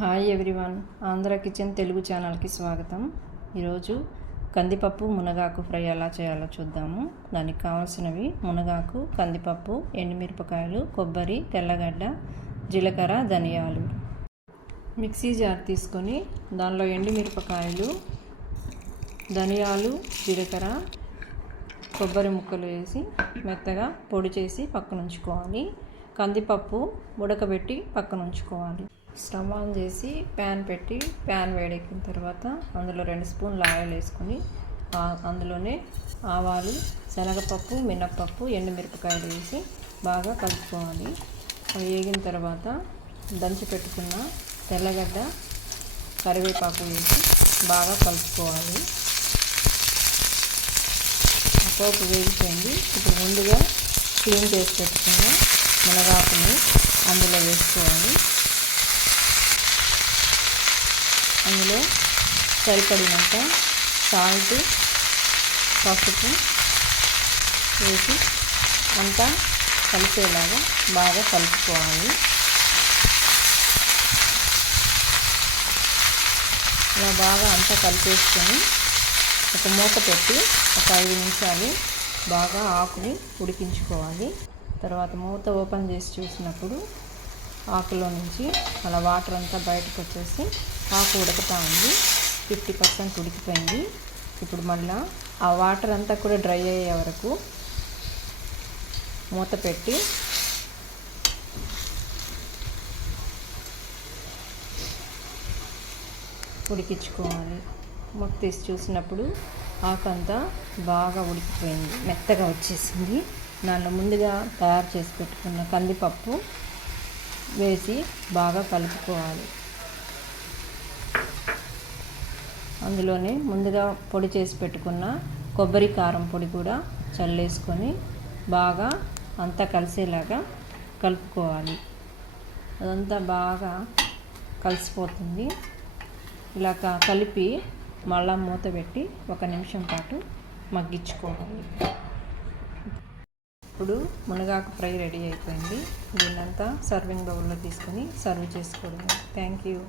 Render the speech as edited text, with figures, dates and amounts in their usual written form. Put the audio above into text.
Hi everyone, Andhra kitchen Telugu ఛానల్కి స్వాగతం. ఈరోజు కందిపప్పు మునగాకు ఫ్రై ఎలా చేయాలో చూద్దాము. దానికి కావాల్సినవి మునగాకు, కందిపప్పు, ఎండుమిరపకాయలు, కొబ్బరి, తెల్లగడ్డ, జీలకర్ర, ధనియాలు. మిక్సీ జార్ తీసుకొని దానిలో ఎండుమిరపకాయలు, ధనియాలు, జీలకర్ర, కొబ్బరి ముక్కలు వేసి మెత్తగా పొడి చేసి పక్కన ఉంచుకోవాలి. కందిపప్పు ఉడకబెట్టి పక్కన ఉంచుకోవాలి. స్టవ్ ఆన్ చేసి ప్యాన్ పెట్టి ప్యాన్ వేడెక్కిన తర్వాత అందులో 2 స్పూన్ల ఆయిల్ వేసుకొని అందులోనే ఆవాలు, శనగపప్పు, మినప్పప్పు, ఎండుమిరపకాయలు వేసి బాగా కలుపుకోవాలి. అవి వేగిన తర్వాత దంచి పెట్టుకున్న తెల్లగడ్డ, కరివేపాకు వేసి బాగా కలుపుకోవాలి. పోపు వేగిపోయింది. ఇప్పుడు ముందుగా క్లీన్ చేసి పెట్టుకున్న మునగాకుని అందులో వేసుకోవాలి. అందులో సరిపడినంత సాల్ట్, పసుపు వేసి అంతా కలిసేలాగా బాగా కలుపుకోవాలి. ఇలా బాగా అంతా కలిపేసుకొని ఒక మూత పెట్టి ఒక 5 నిమిషాలు బాగా ఆకుని ఉడికించుకోవాలి. తర్వాత మూత ఓపెన్ చేసి చూసినప్పుడు ఆకులో నుంచి అలా వాటర్ అంతా బయటకు వచ్చేసి ఆకు ఉడుకుతూ ఉంది. 50% ఉడికిపోయింది. ఇప్పుడు మళ్ళీ ఆ వాటర్ అంతా కూడా డ్రై అయ్యే వరకు మూత పెట్టి ఉడికించుకోవాలి. మూత తీసి చూసినప్పుడు ఆకు అంతా బాగా ఉడికిపోయింది, మెత్తగా వచ్చేసింది. దానిలో ముందుగా తయారు చేసి పెట్టుకున్న కందిపప్పు వేసి బాగా కలుపుకోవాలి. అందులోనే ముందుగా పొడి చేసి పెట్టుకున్న కొబ్బరి కారం పొడి కూడా చల్లేసుకొని బాగా అంతా కలిసేలాగా కలుపుకోవాలి. అదంతా బాగా కలిసిపోతుంది. ఇలా కలిపి మళ్ళా మూత పెట్టి 1 నిమిషం పాటు మగ్గించుకోవాలి. ఇప్పుడు మునగాకు ఫ్రై రెడీ అయిపోయింది. దీన్నంతా సర్వింగ్ బౌల్లో తీసుకొని సర్వ్ చేసుకోవడం. Thank you.